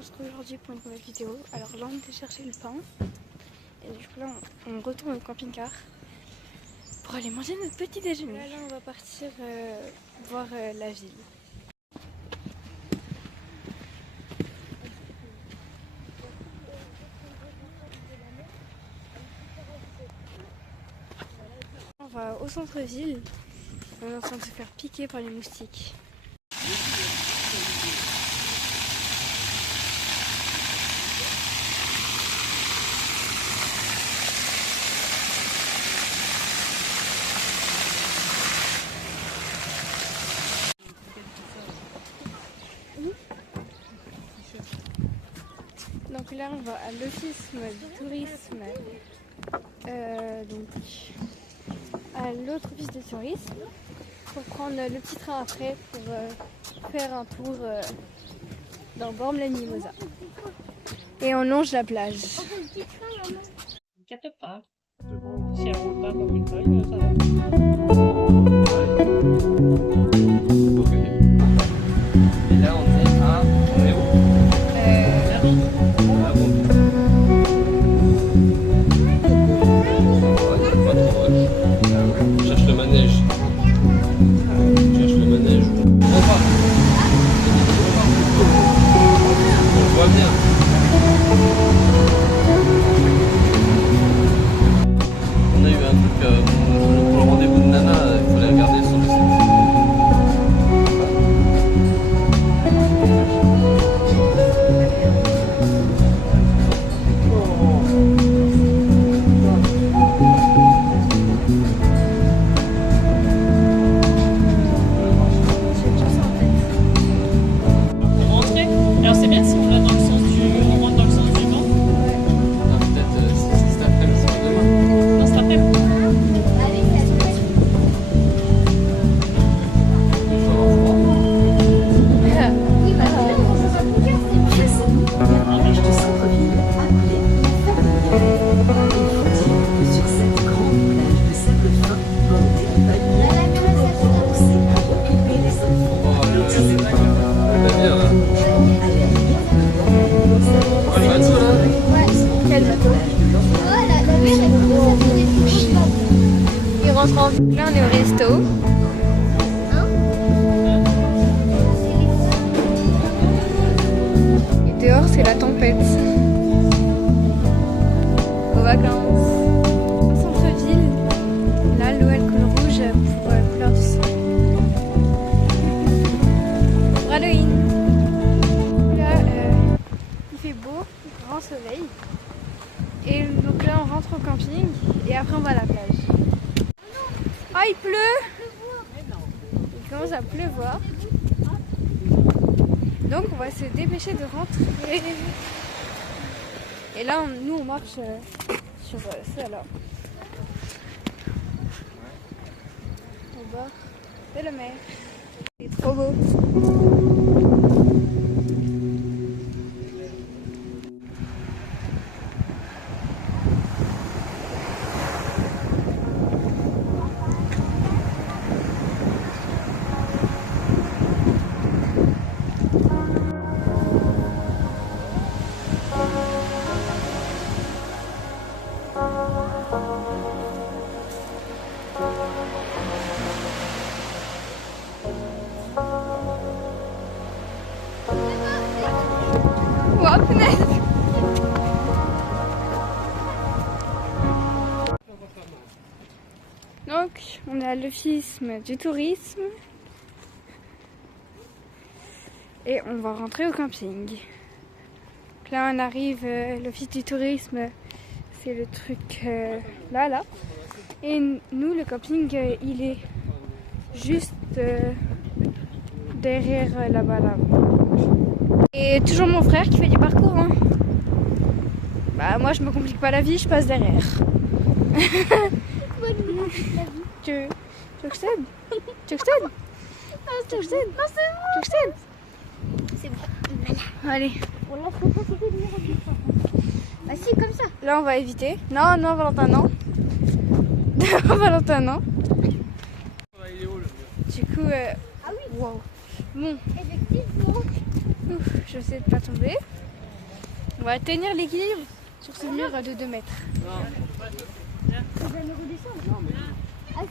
on se retrouve aujourd'hui pour une nouvelle vidéo. Alors là on était chercher le pain et du coup là on retourne au camping-car pour aller manger notre petit déjeuner. Là on va partir voir la ville. On va au centre-ville, on est en train de se faire piquer par les moustiques. Donc là on va à l'office du tourisme, donc à l'autre office de tourisme pour prendre le petit train après pour faire un tour dans Bormes-les-Mimosas. Et on longe la plage. T'inquiète pas. Si elle roule pas comme une folle, ça va. Et là on est où? On cherche le manège. On cherche le manège. On va. On voit bien. On a eu un truc pour le rendez-vous de Nana, il fallait regarder sur le site. Là on est au resto. Et dehors c'est la tempête. Aux vacances. Au centre-ville, là l'eau alcool rouge pour couleur du sang. Pour Halloween. Là il fait beau, grand soleil. Et donc là on rentre au camping et après on va à la plage. Ah, il pleut! Il commence à pleuvoir. Donc on va se dépêcher de rentrer. Et là nous on marche sur ça là. Au bord de la mer. C'est trop beau. Oh, punaise. Donc, on est à l'office du tourisme et on va rentrer au camping. Donc là, on arrive, l'office du tourisme, c'est le truc là. Et nous, le camping, il est juste derrière là-bas. Et toujours mon frère qui fait du parcours. Hein. Bah moi je me complique pas la vie, je passe derrière. Tu veux que je t'aide? Tu veux que je t'aide? Tu veux que je t'aide? Tu veux que je t'aide? C'est bon. Allez. On l'a fait pas sauter de Bah si, comme ça. Là on va éviter. Non, Valentin, non. Valentin, non. Du coup, Ah oui. wow. Bon. Effectivement. Ouf, je vais essayer de pas tomber. On va tenir l'équilibre sur ce mur de 2 mètres. On va me redescendre. Ah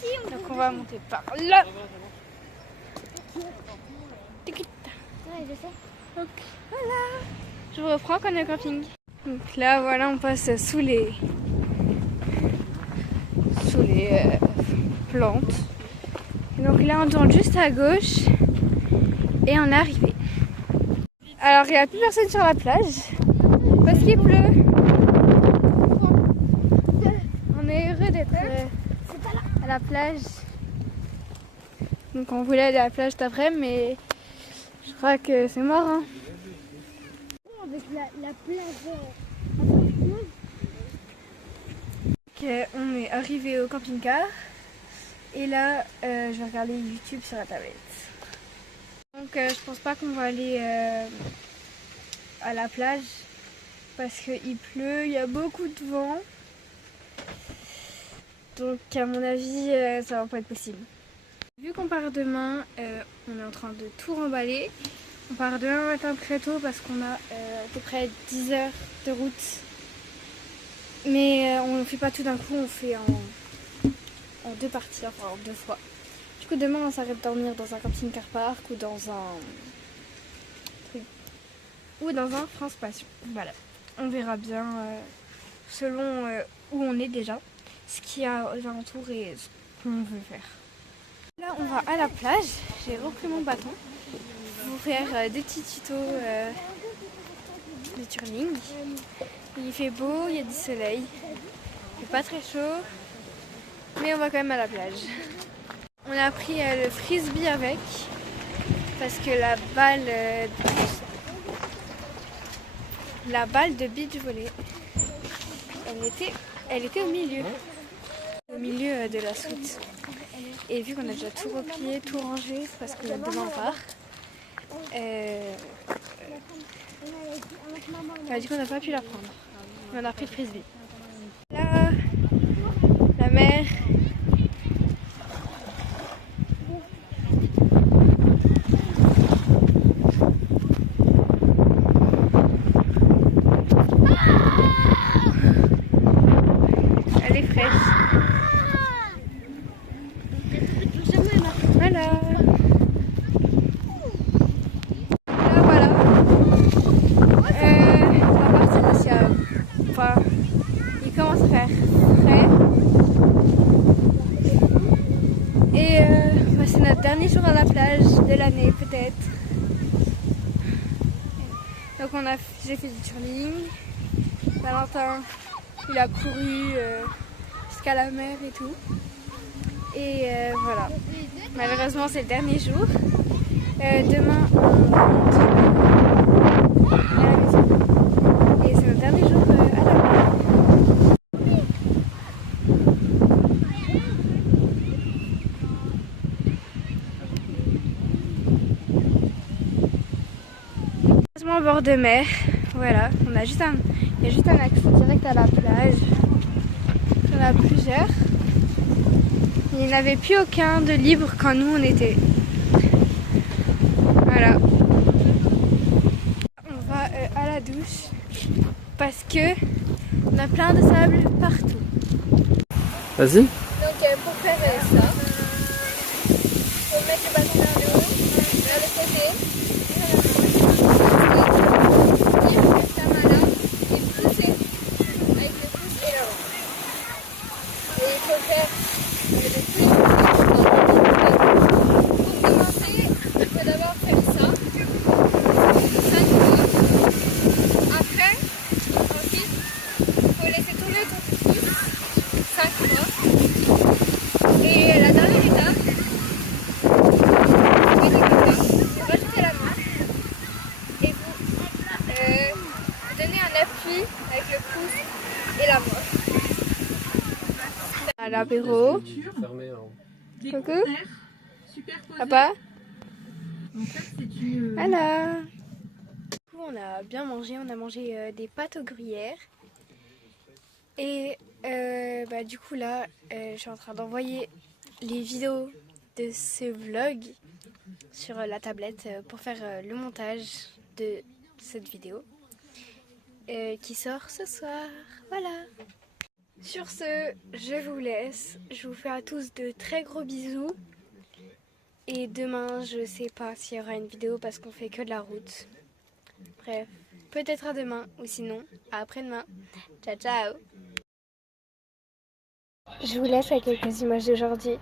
si, on Donc on va monter par là. Ouais, je sais. Donc voilà. Je vous reprends quand on est au camping. Donc là voilà, on passe sous les plantes. Et donc là on tourne juste à gauche et on est arrivé. Alors il n'y a plus personne sur la plage parce qu'il pleut. On est heureux d'être à la plage. Donc on voulait aller à la plage cet après, mais je crois que c'est mort. Hein. Avec la plage. Donc, on est arrivé au camping-car et là je vais regarder YouTube sur la tablette. Donc je pense pas qu'on va aller à la plage parce qu'il pleut, il y a beaucoup de vent. Donc à mon avis ça va pas être possible. Vu qu'on part demain, on est en train de tout remballer. On part demain matin très tôt parce qu'on a à peu près 10 heures de route. Mais on ne fait pas tout d'un coup, on fait en 2 parties, enfin en 2 fois. Du coup demain on s'arrête dormir dans un camping-car park ou dans un France Passion. Voilà. On verra bien selon où on est déjà, ce qu'il y a aux alentours et ce qu'on veut faire. Là on va à la plage, j'ai repris mon bâton pour faire des petits tutos de turning. Il fait beau, il y a du soleil, il fait pas très chaud, mais on va quand même à la plage. On a pris le frisbee avec, parce que la balle de beach volley, elle était au milieu de la soute. Et vu qu'on a déjà tout replié, tout rangé, c'est parce que demain on part. Du coup on n'a pas pu la prendre. Mais on a pris le frisbee. Là, la mer. Elle est fraîche. Voilà. Là voilà. On va partir parce qu'il commence à faire frais. Et c'est notre dernier jour à la plage de l'année peut-être. Donc j'ai fait du turning. Valentin il a couru jusqu'à la mer et tout. Et voilà. Malheureusement c'est le dernier jour. Demain on rentre à la maison. Et c'est notre dernier jour à la mer. Au bord de mer, voilà, il y a juste un accès direct à la plage. Il y en a plusieurs. Il n'y en avait plus aucun de libre quand nous on était. Voilà. On va à la douche parce que on a plein de sable partout. Vas-y. Donc pour faire ça, il faut mettre le bâton vers le haut, vers le côté. À l'apéro. Coucou. Papa. Voilà. Du coup, on a bien mangé. On a mangé des pâtes aux gruyères. Et du coup là, je suis en train d'envoyer les vidéos de ce vlog sur la tablette pour faire le montage de cette vidéo. qui sort ce soir. Voilà. Sur ce, je vous laisse. Je vous fais à tous de très gros bisous. Et demain, je sais pas s'il y aura une vidéo parce qu'on fait que de la route. Bref, peut-être à demain ou sinon à après-demain. Ciao ciao. Je vous laisse avec quelques images d'aujourd'hui.